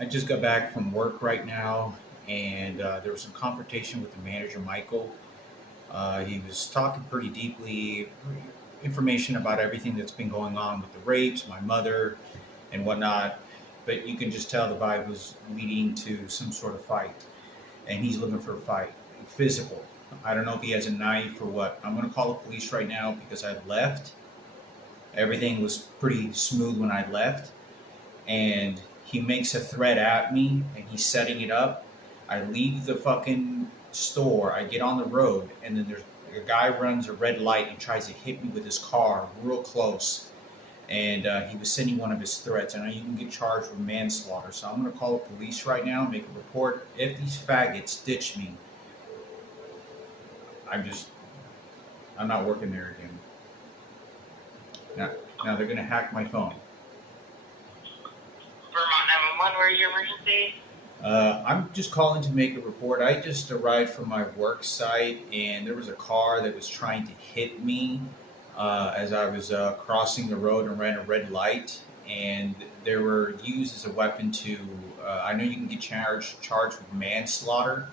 I just got back from work right now, and there was some confrontation with the manager, Michael. He was talking pretty deeply, information about everything that's been going on with the rapes, my mother, and whatnot. But you can just tell the vibe was leading to some sort of fight, and he's looking for a fight, physical. I don't know if he has a knife or what. I'm going to call the police right now because I left. Everything was pretty smooth when I left, and he makes a threat at me and he's setting it up. I leave the fucking store, I get on the road, and then there's a guy runs a red light and tries to hit me with his car real close. And he was sending one of his threats. I know you can get charged with manslaughter, so I'm going to call the police right now and make a report. If these faggots ditch me, I'm just, I'm not working there again. Now, now they're going to hack my phone. Vermont 911, where's your emergency? I'm just calling to make a report. I just arrived from my work site, and there was a car that was trying to hit me as I was crossing the road and ran a red light. And they were used as a weapon to. I know you can get charged with manslaughter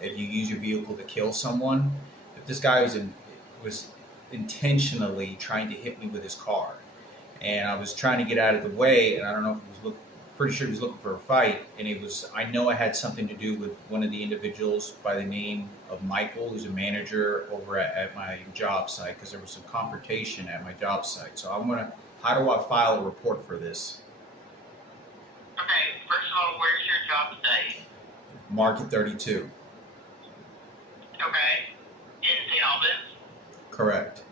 if you use your vehicle to kill someone. But this guy was intentionally trying to hit me with his car, and I was trying to get out of the way, and I don't know if he was pretty sure he was looking for a fight, and it was, I know it had something to do with one of the individuals by the name of Michael, who's a manager over at my job site, because there was some confrontation at my job site. So I'm gonna, how do I file a report for this? Okay, first of all, where's your job site? Market 32. Okay, in St. Albans? Correct.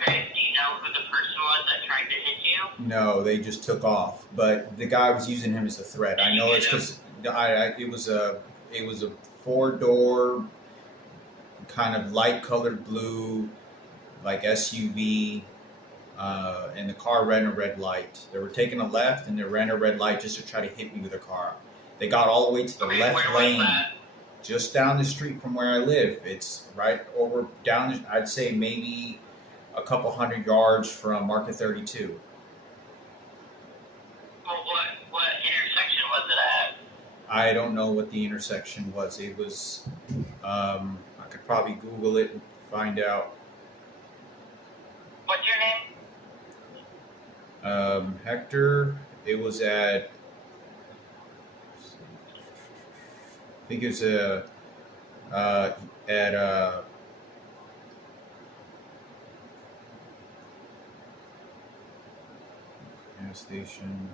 Okay, do you know who the person was that tried to hit you? No, they just took off, but the guy was using him as a threat. I know it's because it was a four-door kind of light colored blue like SUV, and the car ran a red light. They were taking a left, and they ran a red light just to try to hit me with a car. They got all the way to the Okay, left where was lane, that? just down the street from where I live. It's right over down. I'd say maybe a couple hundred yards from Market 32. Well, what intersection was it at? I don't know what the intersection was. It was, I could probably Google it and find out. What's your name? Hector, it was at, I think it was at gas station.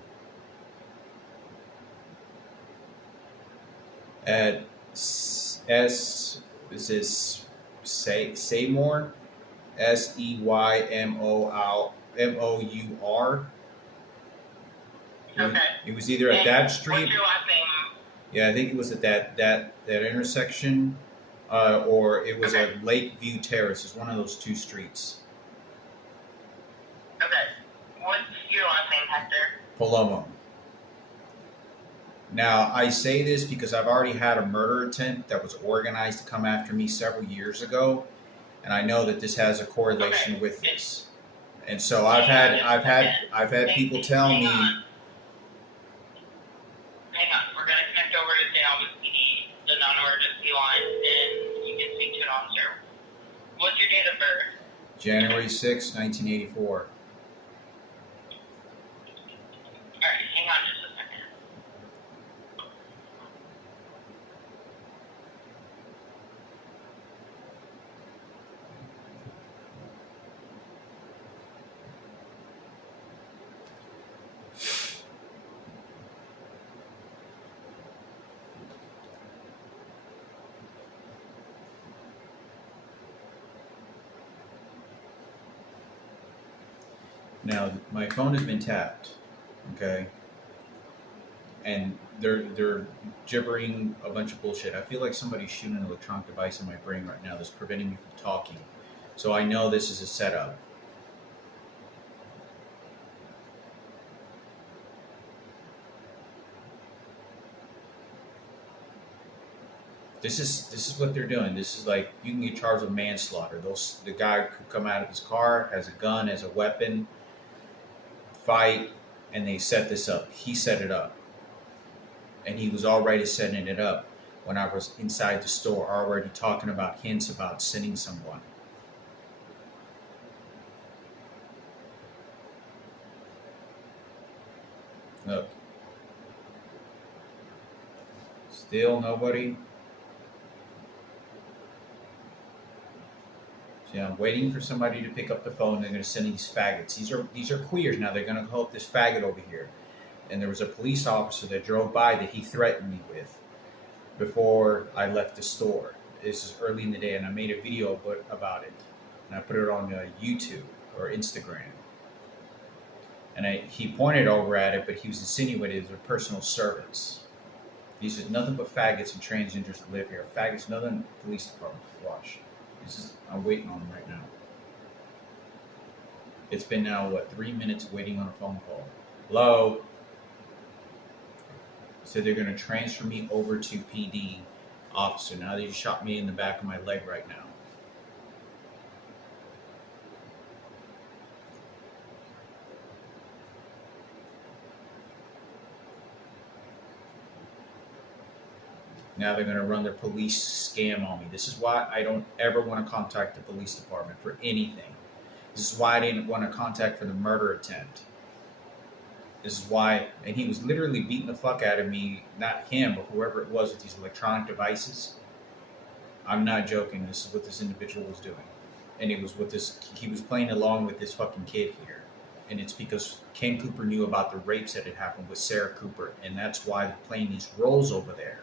At is this Seymour, Seymmour. Okay. It was either at that street. What's your last name? Yeah, I think it was at that intersection, or it was at Lakeview Terrace. It's one of those two streets. Okay. What's your last name, Hector? Palomo. Now, I say this because I've already had a murder attempt that was organized to come after me several years ago, and I know that this has a correlation with this. And so I've had people tell me. Hang on. We're gonna connect over to St. Albans PD, the non-emergency line, and you can speak to an officer. What's your date of birth? January 6, 1984. All right. Hang on just a second. Now, my phone has been tapped, okay? And they're gibbering a bunch of bullshit. I feel like somebody's shooting an electronic device in my brain right now that's preventing me from talking. So I know this is a setup. This is what they're doing. This is like, you can get charged with manslaughter. The guy could come out of his car, has a gun, has a weapon, fight, and they set this up. He set it up. And he was already setting it up when I was inside the store, already talking about hints about sending someone. Look, still nobody. See, I'm waiting for somebody to pick up the phone. They're going to send these faggots. These are queers now. They're going to call up this faggot over here. And there was a police officer that drove by that he threatened me with before I left the store. This is early in the day, and I made a video about it, and I put it on YouTube or Instagram. And he pointed over at it, but he was insinuating it was a personal servants. These are nothing but faggots and transgenders that live here. Faggots, nothing police department to watch. I'm waiting on them right now. It's been now, 3 minutes waiting on a phone call. Hello? So they're going to transfer me over to PD officer. Now they just shot me in the back of my leg right now. Now they're going to run their police scam on me. This is why I don't ever want to contact the police department for anything. This is why I didn't want to contact for the murder attempt. This is why, and he was literally beating the fuck out of me, not him, but whoever it was with these electronic devices. I'm not joking. This is what this individual was doing. And it was with this, he was playing along with this fucking kid here. And it's because Ken Cooper knew about the rapes that had happened with Sarah Cooper. And that's why they're playing these roles over there.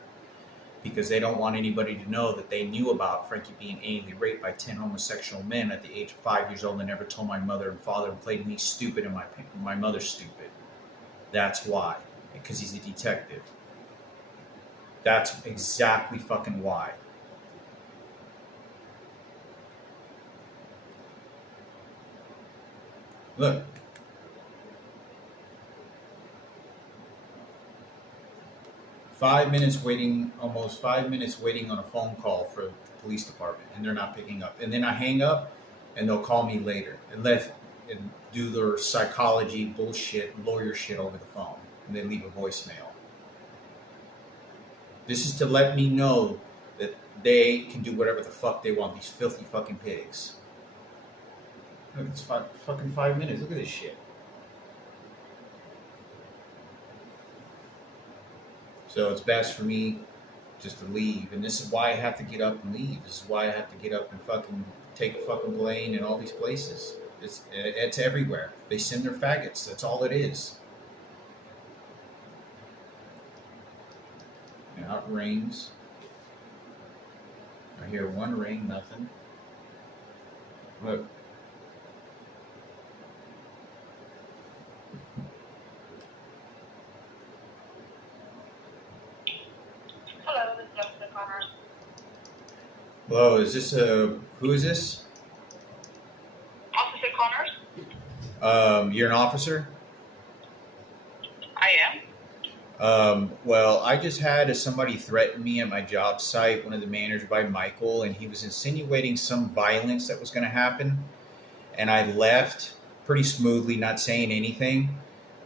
Because they don't want anybody to know that they knew about Frankie being anally raped by 10 homosexual men at the age of 5 years old and never told my mother and father and played me stupid and my mother stupid. That's why. Because he's a detective. That's exactly fucking why. Look. Almost 5 minutes waiting on a phone call for the police department, and they're not picking up. And then I hang up, and they'll call me later and do their psychology bullshit, lawyer shit over the phone, and they leave a voicemail. This is to let me know that they can do whatever the fuck they want, these filthy fucking pigs. Look, it's fucking 5 minutes. Look at this shit. So it's best for me just to leave. And this is why I have to get up and leave. This is why I have to get up and fucking take a fucking plane and all these places. It's everywhere. They send their faggots. That's all it is. Now it rings. I hear one ring, nothing. Look. Hello, this is Jessica Connors. Hello, is this who is this? Officer Connors? You're an officer? I am. Well, I just had somebody threaten me at my job site, one of the managers by Michael, and he was insinuating some violence that was going to happen. And I left pretty smoothly, not saying anything.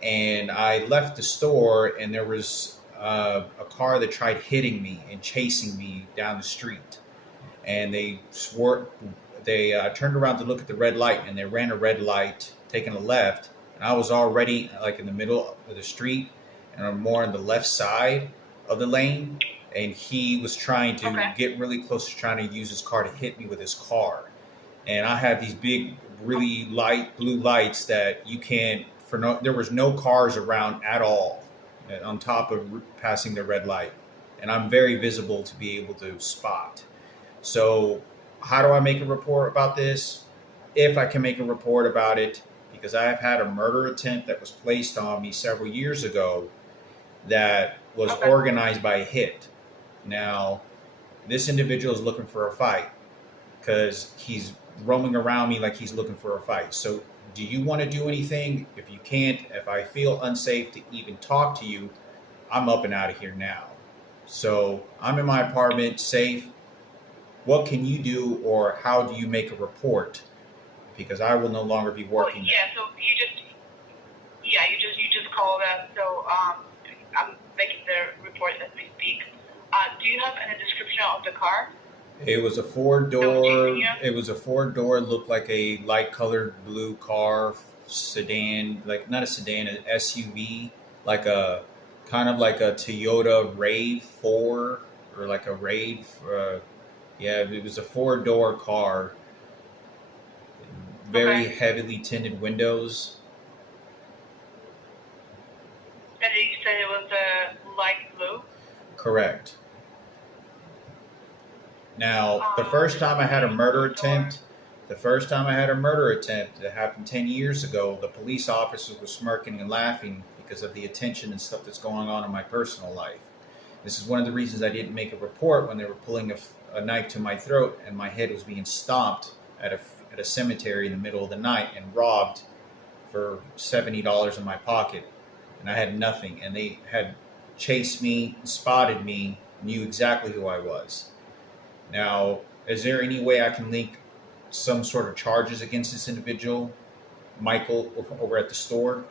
And I left the store, and there was a car that tried hitting me and chasing me down the street. And they turned around to look at the red light, and they ran a red light, taking a left. And I was already like in the middle of the street, and I'm more on the left side of the lane. And he was trying to get really close to trying to use his car to hit me with his car. And I had these big, really light blue lights that you can't, there was no cars around at all on top of passing the red light. And I'm very visible to be able to spot. So how do I make a report about this? If I can make a report about it, because I have had a murder attempt that was placed on me several years ago that was organized by a hit. Now, this individual is looking for a fight because he's roaming around me like he's looking for a fight. So do you want to do anything? If you can't, if I feel unsafe to even talk to you, I'm up and out of here now. So I'm in my apartment, safe. What can you do, or how do you make a report? Because I will no longer be working there. Yeah, so you just call them. So I'm making the report the car? It was a That was chasing you? It was a 4 door. Looked like a light colored blue car, sedan, like not a sedan, an SUV, like a kind of like a Toyota Rave 4 or like a Rave. Yeah, it was a 4 door car, very Okay. heavily tinted windows. And you said it was a light blue? Correct. Now, the first time I had a murder attempt, the first time I had a murder attempt that happened 10 years ago, the police officers were smirking and laughing because of the attention and stuff that's going on in my personal life. This is one of the reasons I didn't make a report when they were pulling a knife to my throat and my head was being stomped at a cemetery in the middle of the night and robbed for $70 in my pocket. And I had nothing. And they had chased me, spotted me, knew exactly who I was. Now, is there any way I can link some sort of charges against this individual, Michael, over at the store?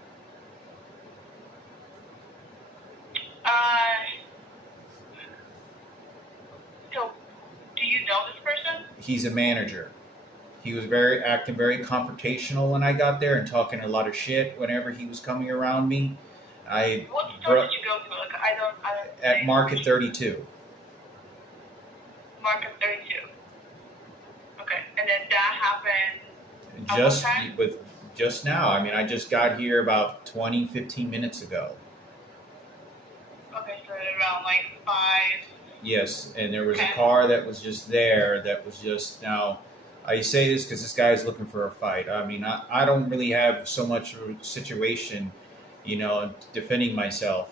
So, do you know this person? He's a manager. He was acting very confrontational when I got there and talking a lot of shit whenever he was coming around me. What store did you go to? Like, I don't at Market 32. Market 32. Okay, and then that happened Just at what time? just now. I mean, I just got here about 20, 15 minutes ago. Okay, so around like 5. Yes, and there was a Okay. car that was just there that was just now. I say this because this guy is looking for a fight. I mean, I don't really have so much of a situation, defending myself,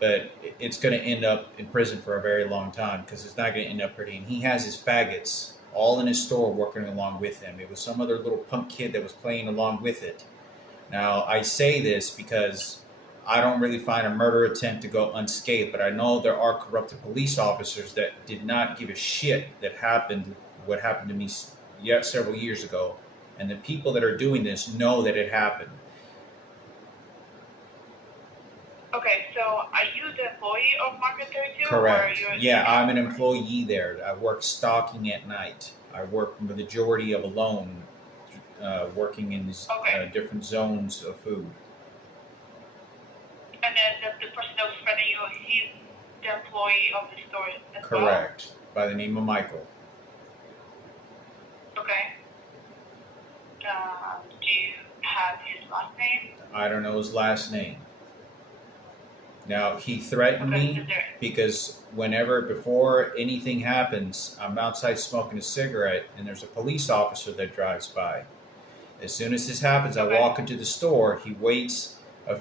but it's going to end up in prison for a very long time because it's not going to end up pretty. And he has his faggots all in his store working along with him. It was some other little punk kid that was playing along with it. Now, I say this because I don't really find a murder attempt to go unscathed, but I know there are corrupted police officers that did not give a shit what happened to me yet several years ago. And the people that are doing this know that it happened. Okay, so are you the employee of Market 32? Correct. Or Yeah, I'm an employee there. I work stocking at night. I work the majority of alone, working in these different zones of food. And then the person that was spreading you, he's the employee of the store as Correct. By the name of Michael. well? Okay. Do you have his last name? I don't know his last name. Now, he threatened me because before anything happens, I'm outside smoking a cigarette and there's a police officer that drives by. As soon as this happens, I walk into the store. He waits a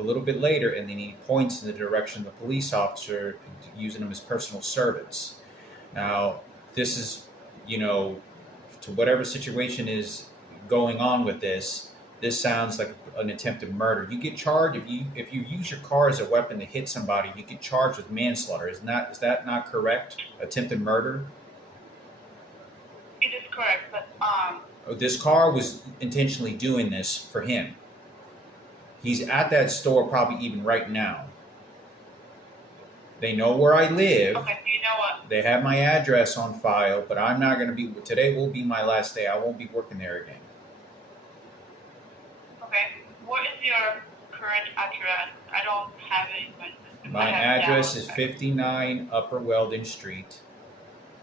little bit later and then he points in the direction of the police officer, using them as personal servants. Now, this is, to whatever situation is going on with this sounds like an attempted murder. You get charged if you use your car as a weapon to hit somebody. You get charged with manslaughter. Is that not correct? Attempted murder. It is correct, but This car was intentionally doing this for him. He's at that store probably even right now. They know where I live. Okay, you know what? They have my address on file, but I'm not going to be. Today will be my last day. I won't be working there again. Okay, what is your current address? I don't have it in my system. My address is 59 Upper Weldon Street,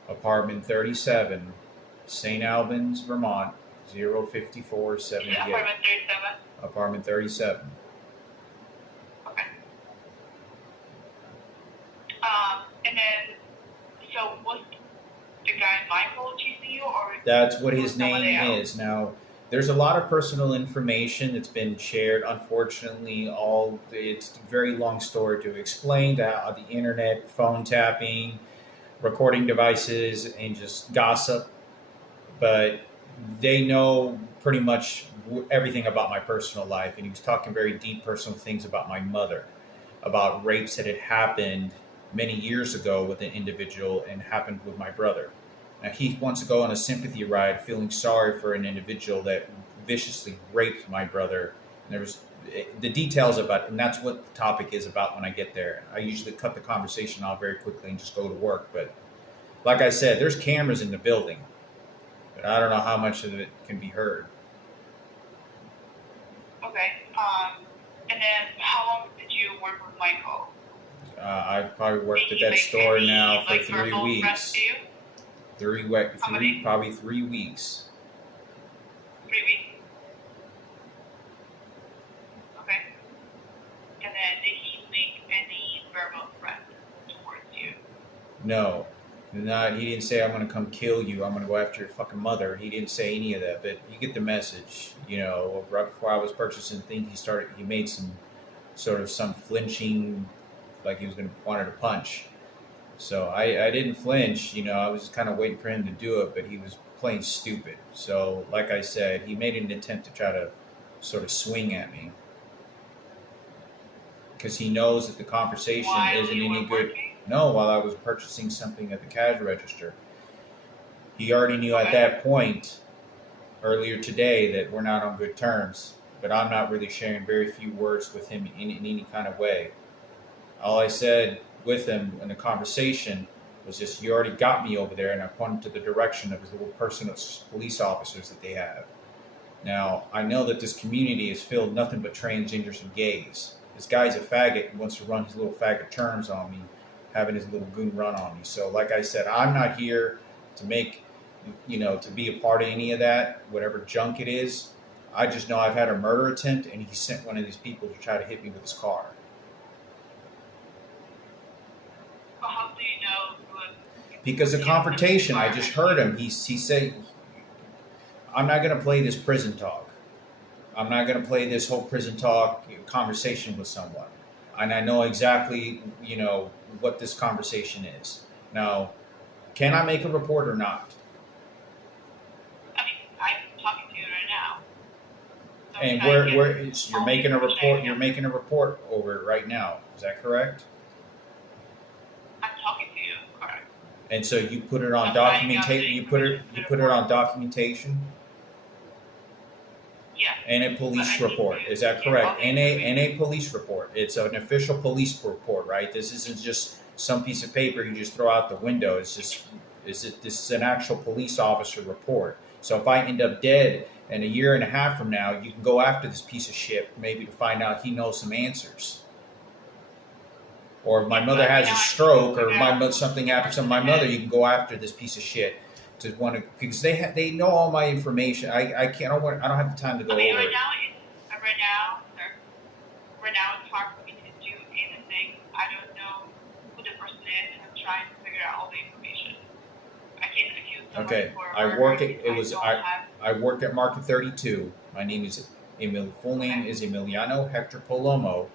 apartment 37, St. Albans, Vermont, 05478. Apartment 37? Apartment 37. Okay. And then, so was the guy Michael chasing you, or? That's what his somebody name else? is. Now, there's a lot of personal information that's been shared. Unfortunately, it's a very long story to explain. The internet, phone tapping, recording devices, and just gossip. But they know pretty much everything about my personal life. And he was talking very deep personal things about my mother, about rapes that had happened many years ago with an individual and happened with my brother. Now, he wants to go on a sympathy ride, feeling sorry for an individual that viciously raped my brother. And there was the details about it, and that's what the topic is about when I get there. I usually cut the conversation off very quickly and just go to work. But Like I said, there's cameras in the building, but I don't know how much of it can be heard. Okay. And then how long did you work with Michael? I've probably worked Did at he that make store any, now for like, 3 verbal threats weeks. to you? How many? Probably 3 weeks. 3 weeks. Okay. And then did he make any verbal threats towards you? No, not. He didn't say I'm going to come kill you. I'm going to go after your fucking mother. He didn't say any of that. But you get the message. You know, right before I was purchasing things, he made some flinching, like he was going to wanted to punch. So I didn't flinch. You know, I was just kind of waiting for him to do it, but he was playing stupid. So, like I said, he made an attempt to try to sort of swing at me because he knows that the conversation While isn't you any were good. working? No, while I was purchasing something at the cash register, he already knew at Okay. that point earlier today that we're not on good terms. But I'm not really sharing very few words with him in any kind of way. All I said with him in the conversation was just, "You already got me over there," and I pointed to the direction of his little personal police officers that they have. Now, I know that this community is filled nothing but transgenders and gays. This guy's a faggot and wants to run his little faggot terms on me, having his little goon run on me. So, like I said, I'm not here to to be a part of any of that, whatever junk it is. I just know I've had a murder attempt, and he sent one of these people to try to hit me with his car. But how do you know who was... Because of confrontation, I just heard him. He said, "I'm not going to play this prison talk. I'm not going to play this whole prison talk conversation with someone." And I know exactly, what this conversation is. Now, can I make a report or not? I mean, I'm talking to you right now. So And can I get you're all making the a report? information? You're making a report over it right now. Is that correct? I'm talking to you, correct? And so you put it on I'm writing down documentation. the You put it on documentation Yes. and a police But I need report. to Is that get correct? all the And information. a police report. It's an official police report, right? This isn't just some piece of paper you just throw out the window. This is an actual police officer report. So if I end up dead and a year and a half from now, you can go after this piece of shit, maybe to find out he knows some answers. Or if my Yes, mother but has a now I stroke, or figure out something happens to my mother, you can go after this piece of shit because they know all my information. I don't have the time to go I mean, over right it. now, sir, right now it's hard for me to do anything. I don't know who the person is, and I'm trying to figure out all the information. I can't accuse someone Okay, for I murder work if I work at Market 32. My name is full name is Emiliano Hector Palomo,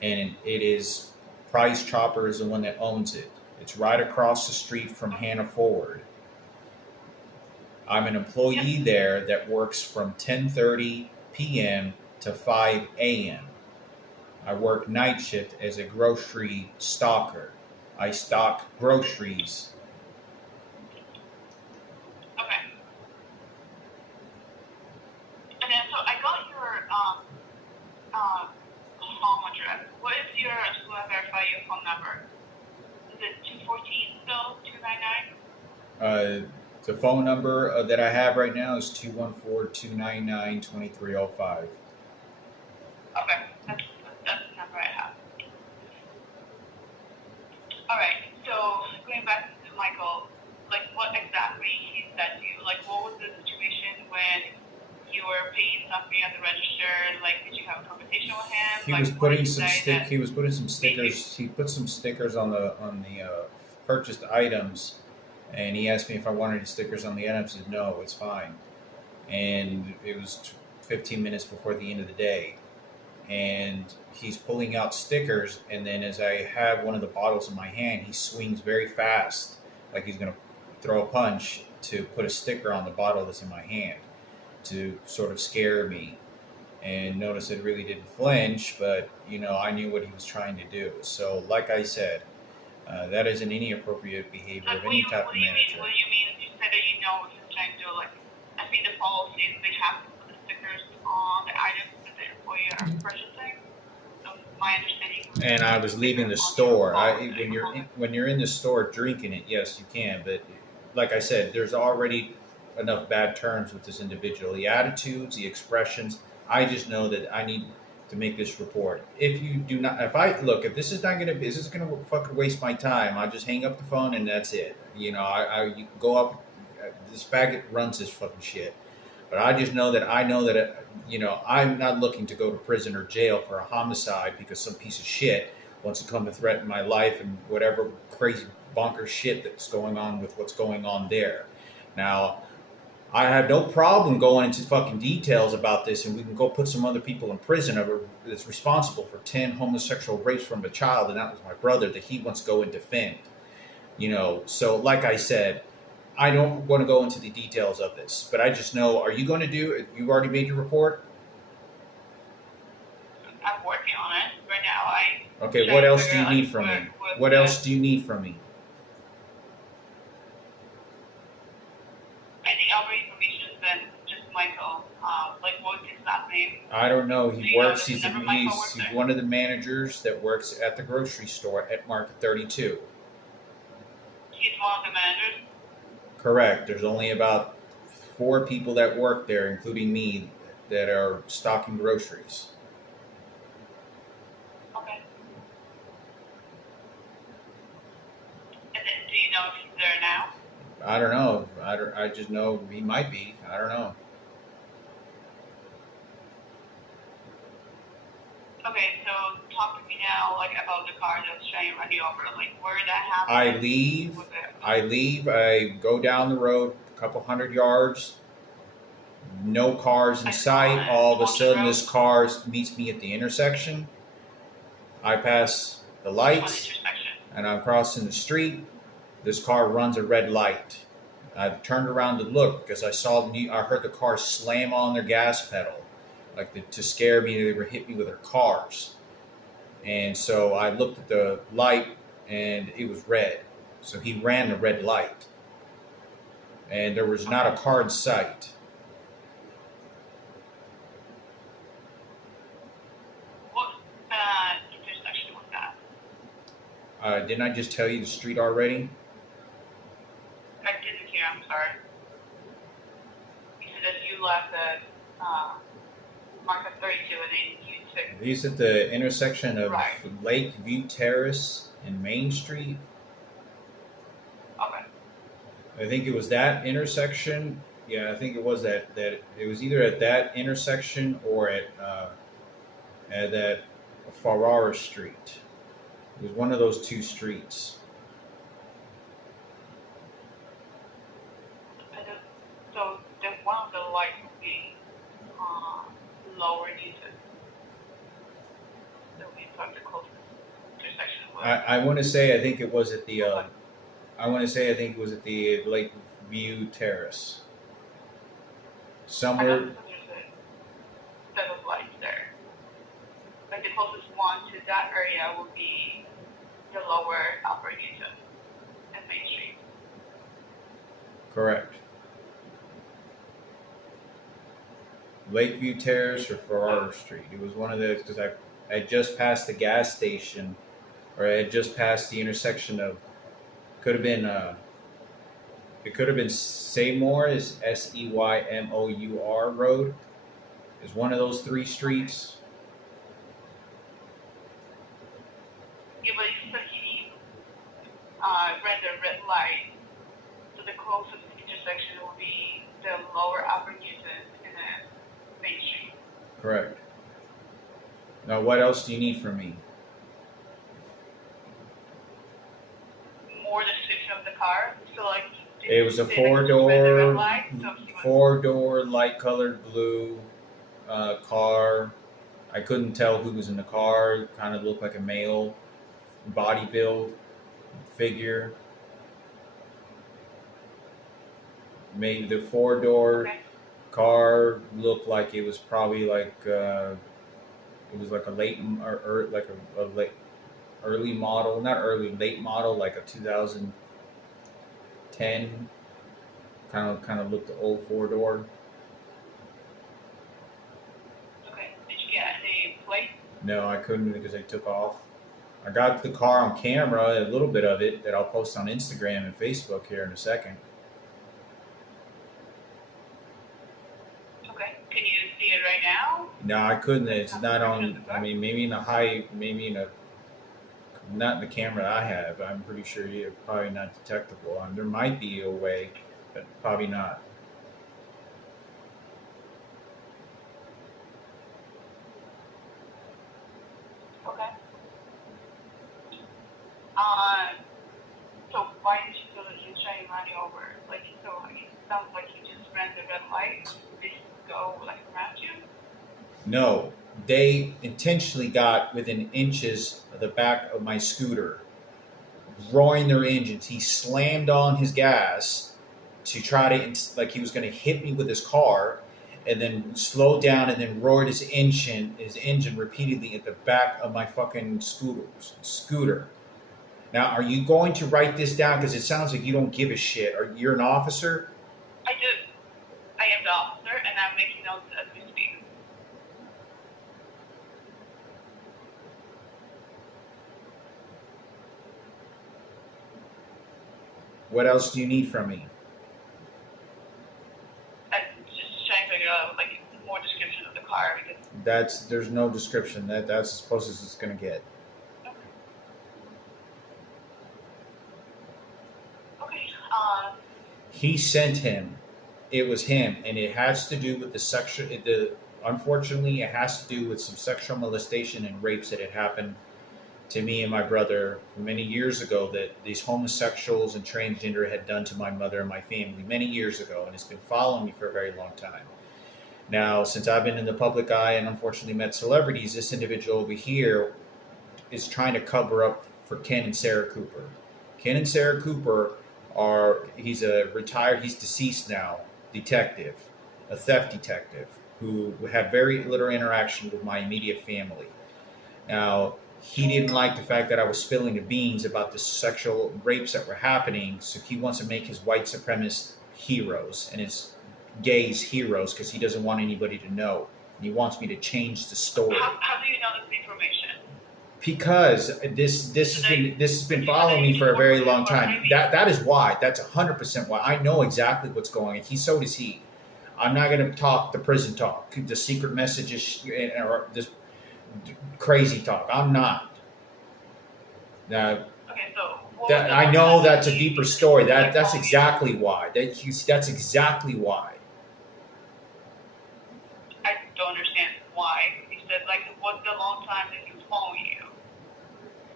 and it is Price Chopper is the one that owns it. It's right across the street from Hannah Ford. I'm an employee there that works from 10:30 p.m. to 5 a.m. I work night shift as a grocery stocker. I stock groceries. Okay. And then, so I got your home address. What is your, I just want to verify your phone number. Is it 214 still, 299? The phone number that I have right now is 214-299-2305. Okay, that's the number I have. Alright, so going back to Michael, like what exactly he said to you? Like what was the situation when you were paying something at the register? Like did you have a conversation with him? He Like, was what did putting he some say he was putting some stickers. He put some stickers on the purchased items, and he asked me if I wanted any stickers on the items. I said no, it's fine. And it was 15 minutes before the end of the day, and he's pulling out stickers. And then as I have one of the bottles in my hand, he swings very fast, like he's going to throw a punch to put a sticker on the bottle that's in my hand to sort of scare me. And notice it really didn't flinch, but I knew what he was trying to do. So, like I said, that isn't any appropriate behavior Like of any type of manager. what do you mean? You said that you know what he's trying to do. Like I think the policy is they have to put the stickers on the items that the employee are purchasing. So my understanding was And I was leaving the on your store. phone. When you're in the store drinking it, yes, you can. But like I said, there's already enough bad terms with this individual. The attitudes, the expressions. I just know that I need to make this report. If you do not, if this is not gonna, this is gonna fucking waste my time. I'll just hang up the phone and that's it. You know, you can go up. This faggot runs this fucking shit. But I just know that you know, I'm not looking to go to prison or jail for a homicide because some piece of shit wants to come and threaten my life and whatever crazy bonkers shit that's going on with what's going on there. Now, I have no problem going into fucking details about this, and we can go put some other people in prison that's responsible for 10 homosexual rapes from a child, and that was my brother that he wants to go and defend. You know, so like I said, I don't want to go into the details of this, but I just know, are you going to do, you've already made your report? I'm working on it right now. Okay, what else do you need from me? What else do you need from me? I think other information than just Michael. Like, what's his last name? I don't know. He works, he's he's one of the managers that works at the grocery store at Market 32. He's one of the managers? Correct. There's only about 4 people that work there, including me, that are stocking groceries. Okay. And then, do you know if he's there now? I don't know. I just know he might be. I don't know. Okay, so talk to me now, like, about the car that was trying to run you over. Like, where that happened? I leave. I go down the road a couple hundred yards. No cars in sight. All of a sudden, this car meets me at the intersection. I pass the lights, and I'm crossing the street. This car runs a red light. I turned around to look because I heard the car slam on their gas pedal, to scare me. They were hit me with their cars, and so I looked at the light, and it was red. So he ran the red light, and there was not a car in sight. What intersection was that? Didn't I just tell you the street already? I didn't hear. I'm sorry. You said that you left the Market 32 and then you took. He's at the intersection of Right. Lakeview Terrace and Main Street. Okay. I think it was that intersection. Yeah, I think it was that it was either at that intersection or at that Farrar Street. It was one of those 2 streets. So then one of the lights would be lower Newton. That would be probably the closest intersection. I want to say I think it was at the Lakeview Terrace. I Somewhere. know there's a set of lights there. Like the closest one to that area would be the lower Upper Newton and Main Street. Correct. Lakeview Terrace or Farrar Street. It was one of those because I had just passed the gas station, or I had just passed the intersection of. Could have been. It could have been Seymour, is Seymour Road. Is one of those 3 streets. Yeah, but you said he ran the red light, so the closest intersection would be the lower Upper Newton and then Main Street. Correct. Now, what else do you need from me? More description of the car. So like It was a did he ran the red light, so he was 4-door, light-colored blue car. I couldn't tell who was in the car. Kind of looked like a male, body build, figure. Maybe the 4-door okay. car looked like it was probably like it was like a late or like a late early model, not early, late model, like a 2010. Kind of looked the old 4-door. Okay. Did you get any plate? No, I couldn't because they took off. I got the car on camera, a little bit of it that I'll post on Instagram and Facebook here in a second. Okay. Can you see it right now? No, I couldn't. It's not on. I mean, maybe in a high, maybe in a not in the camera I have. I'm pretty sure you're probably not detectable. There might be a way, but probably not. Okay. Um, so why did you feel that he was trying to run you over? Like, so it sounds like he just ran the red light. Did he go like around you? No, they intentionally got within inches of the back of my scooter, roaring their engines. He slammed on his gas to try to, like he was going to hit me with his car, and then slowed down and then roared his engine repeatedly at the back of my fucking scooter. Now, are you going to write this down? Because it sounds like you don't give a shit. You're an officer? I do. I am the officer, and I'm making notes as we speak. What else do you need from me? I'm just trying to figure out like more description of the car because. There's no description. That's as close as it's gonna get. Okay. He sent him. It was him, and it has to do with the sexual. Unfortunately, it has to do with some sexual molestation and rapes that had happened to me and my brother many years ago. That these homosexuals and transgender had done to my mother and my family many years ago, and it's been following me for a very long time. Now, since I've been in the public eye and unfortunately met celebrities, this individual over here is trying to cover up for Ken and Sarah Cooper. Ken and Sarah Cooper he's deceased now, detective, a theft detective, who had very little interaction with my immediate family. Now, he didn't like the fact that I was spilling the beans about the sexual rapes that were happening, so he wants to make his white supremacist heroes and his gays heroes because he doesn't want anybody to know. And he wants me to change the story. How do you know this information? Because this has been following me for a very long time. That is why. That's 100% why. I know exactly what's going on. So does he. I'm not going to talk the prison talk, the secret messages, or this crazy talk. I'm not. Now, okay, so I know that's a deeper story. That's exactly why. That's exactly why. I don't understand why. He said, like, what's the long time that he was following you?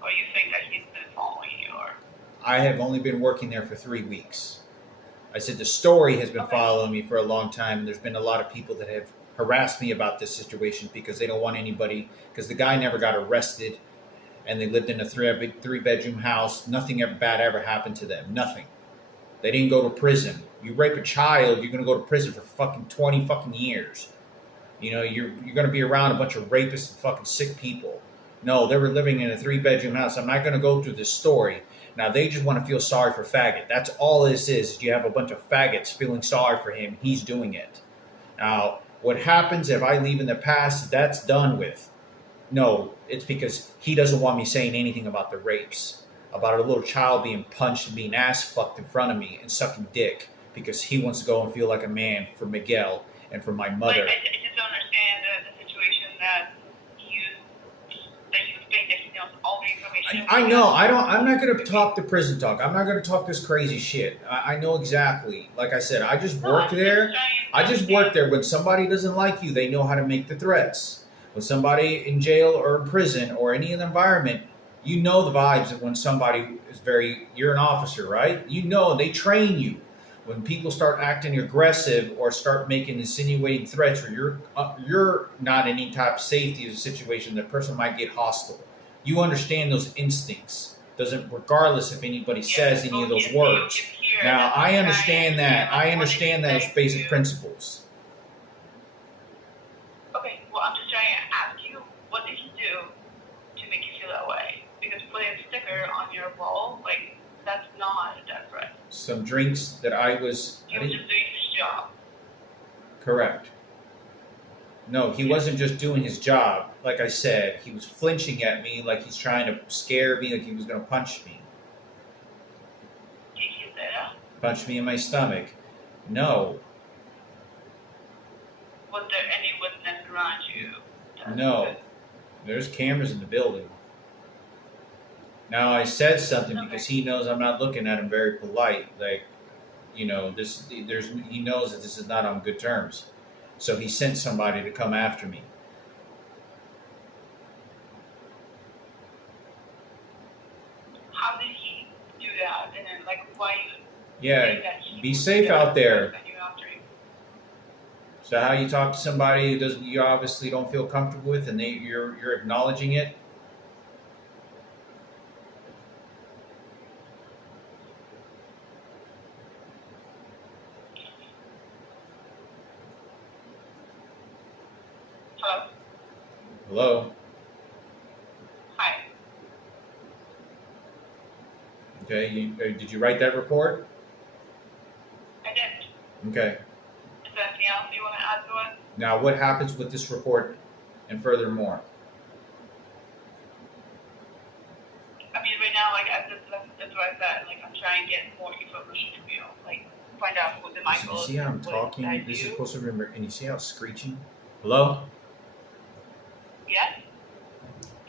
Or you think that he's been following you? Or I have only been working there for 3 weeks. I said the story has been following me for a long time, and there's been a lot of people that have harassed me about this situation because they don't want anybody, because the guy never got arrested, and they lived in a three-bedroom house. Nothing bad ever happened to them. Nothing. They didn't go to prison. You rape a child, you're going to go to prison for fucking 20 fucking years. You know, you're going to be around a bunch of rapists and fucking sick people. No, they were living in a 3-bedroom house. I'm not going to go through this story. Now, they just want to feel sorry for faggot. That's all this is. You have a bunch of faggots feeling sorry for him. He's doing it. Now, what happens if I leave in the past, that's done with. No, it's because he doesn't want me saying anything about the rapes, about a little child being punched and being ass fucked in front of me and sucking dick because he wants to go and feel like a man for Miguel and for my mother. I just don't understand the situation that you think that he knows all the information. I know. I'm not going to talk the prison talk. I'm not going to talk this crazy shit. I know exactly. Like I said, I just work there. I just work there. When somebody doesn't like you, they know how to make the threats. When somebody in jail or in prison or any other environment, you know the vibes of when somebody is you're an officer, right? You know, they train you. When people start acting aggressive or start making insinuating threats, or you're not in any type of safety of a situation, the person might get hostile. You understand those instincts. Regardless if anybody says any of those words. Now, I understand that. I understand those basic principles. Okay, well, I'm just trying to ask you, what did he do to make you feel that way? Because putting a sticker on your wall, like, that's not a death threat. Some drinks that I was... He was just doing his job. Correct. No, he wasn't just doing his job. like I said, he was flinching at me like he's trying to scare me, like he was going to punch me. Did he say that? Punch me in my stomach. No, Was there any witness around you? no. There's cameras in the building. Now I said something because he knows I'm not looking at him very polite. Like, he knows that this is not on good terms. So he sent somebody to come after me. How did he do that? And then, like, why you Yeah, think that he be would safe do that out there. that you're after him? So how you talk to somebody who doesn't, you obviously don't feel comfortable with, and you're acknowledging it. Hello? Hello. Hi. Okay. Did you write that report? I did. Okay. Is there anything else you want to add to it? Now, what happens with this report, and furthermore? I mean, right now, like, that's what I said. Like, I'm trying to get more information from you. Like, find out who the Michael You see how I'm was talking? that This is you. supposed to remember. And you see how it's screeching? Hello? Yes?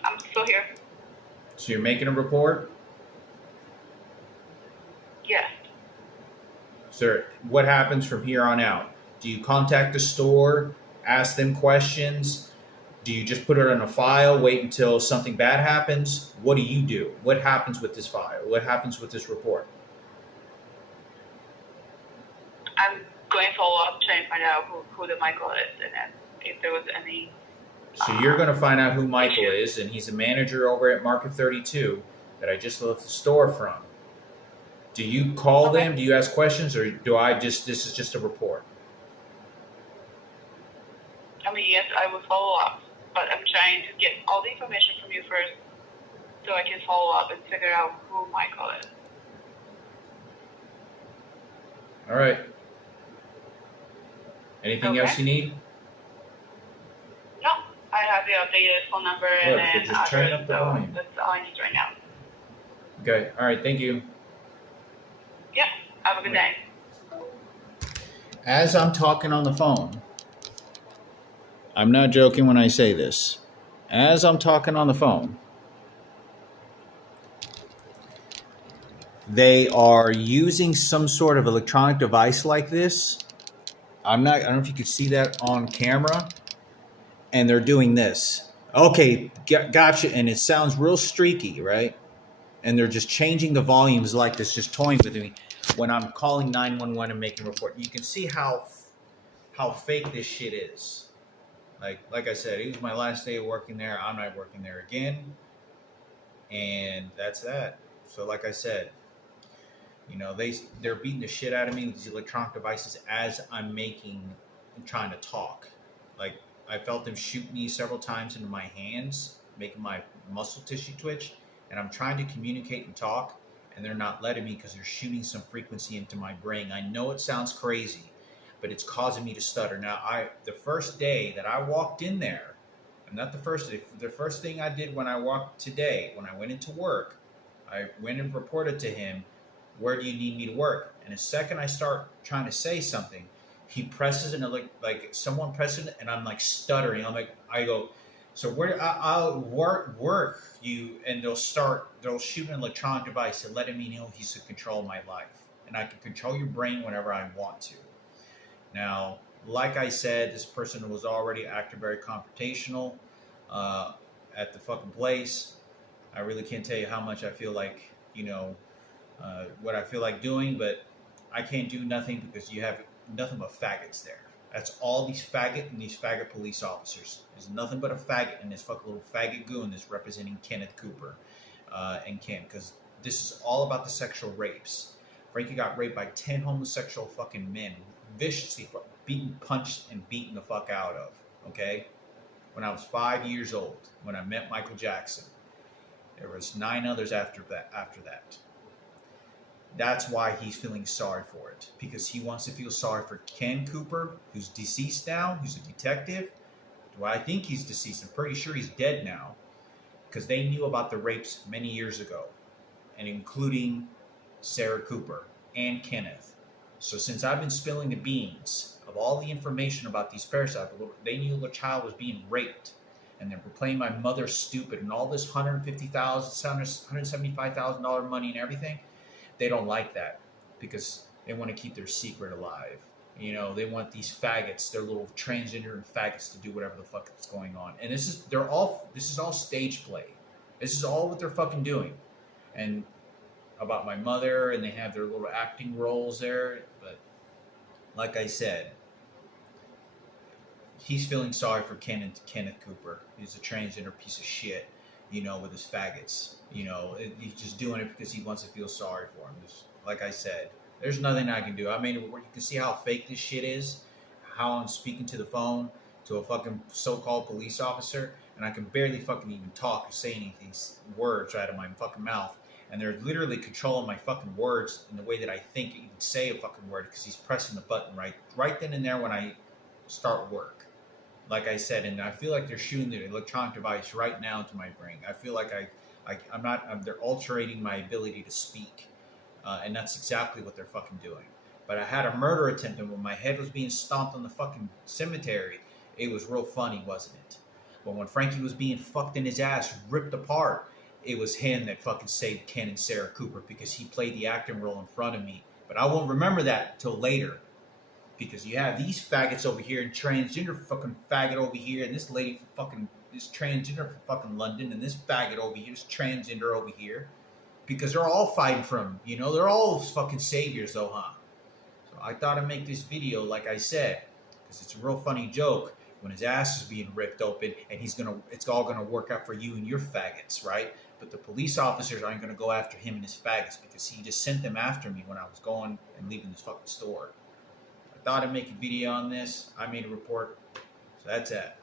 I'm still here. So you're making a report? Yes. Sir, what happens from here on out? Do you contact the store, ask them questions? Do you just put it on a file, wait until something bad happens? What do you do? What happens with this file? What happens with this report? I'm going to follow up, trying to find out who the Michael is, and then if there was any. So you're going to find out who Michael is, and he's a manager over at Market 32 that I just left the store from. Do you call them? Do you ask questions, or this is just a report? I mean, yes, I will follow up, but I'm trying to get all the information from you first so I can follow up and figure out who Michael is. All right. Anything else Okay. you need? No, I have the updated phone number and Look, then just turn address, up the so volume. that's all I need right now. Okay. All right. Thank you. Yeah, have a good day. As I'm talking on the phone, I'm not joking when I say this. As I'm talking on the phone, they are using some sort of electronic device like this. I don't know if you could see that on camera. And they're doing this. Okay, gotcha. And it sounds real streaky, right? And they're just changing the volumes like this, just toying with me when I'm calling 911 and making a report. You can see how fake this shit is. Like I said, it was my last day of working there. I'm not working there again. And that's that. So like I said, they're beating the shit out of me with these electronic devices as I'm trying to talk. Like, I felt them shoot me several times into my hands, making my muscle tissue twitch, and I'm trying to communicate and talk, and they're not letting me because they're shooting some frequency into my brain. I know it sounds crazy, but it's causing me to stutter. Now, the first day that I walked in there, and not the first day, the first thing I did when I walked today, when I went into work, I went and reported to him, where do you need me to work? And the second I start trying to say something, he presses and like someone presses it, and I'm like stuttering. I go, so where I'll work you, and they'll shoot an electronic device and letting me know he's to control my life, and I can control your brain whenever I want to. Now, like I said, this person was already acting very confrontational at the fucking place. I really can't tell you how much I feel like, what I feel like doing, but I can't do nothing because you have nothing but faggots there. That's all these faggot and these faggot police officers. There's nothing but a faggot and this fucking little faggot goon that's representing Kenneth Cooper and Kim, because this is all about the sexual rapes. Frankie got raped by 10 homosexual fucking men, viciously beaten, punched, and beaten the fuck out of, okay? When I was 5 years old, when I met Michael Jackson. There was 9 others after that. That's why he's feeling sorry for it, because he wants to feel sorry for Ken Cooper, who's deceased now, who's a detective, Well, I think he's deceased. I'm pretty sure he's dead now because they knew about the rapes many years ago, and including Sarah Cooper and Kenneth. So since I've been spilling the beans of all the information about these parasites, they knew the child was being raped, and they were playing my mother stupid and all this $175,000 money and everything. They don't like that because they want to keep their secret alive. You know, they want these faggots, their little transgender faggots, to do whatever the fuck is going on. And this is all stage play. This is all what they're fucking doing. And about my mother, and they have their little acting roles there. But like I said, he's feeling sorry for Kenneth Cooper. He's a transgender piece of shit, you know, with his faggots. You know, he's just doing it because he wants to feel sorry for him. Just, like I said, there's nothing I can do. I mean, you can see how fake this shit is, how I'm speaking to the phone to a fucking so-called police officer, and I can barely fucking even talk or say any of these words out of my fucking mouth. And they're literally controlling my fucking words in the way that I think you can say a fucking word because he's pressing the button right then and there when I start work. Like I said, and I feel like they're shooting the electronic device right now into my brain. I feel like they're altering my ability to speak. And that's exactly what they're fucking doing. But I had a murder attempt, and when my head was being stomped on the fucking cemetery, it was real funny, wasn't it? But when Frankie was being fucked in his ass, ripped apart, it was him that fucking saved Ken and Sarah Cooper because he played the acting role in front of me. But I won't remember that until later. Because you have these faggots over here, and transgender fucking faggot over here, and this lady from fucking, this transgender from fucking London, and this faggot over here, this transgender over here. Because they're all fighting for him, you know? They're all fucking saviors though, huh? So I thought I'd make this video, like I said, because it's a real funny joke when his ass is being ripped open, and it's all gonna work out for you and your faggots, right? But the police officers aren't gonna go after him and his faggots because he just sent them after me when I was going and leaving this fucking store. I thought I'd make a video on this. I made a report. So that's it.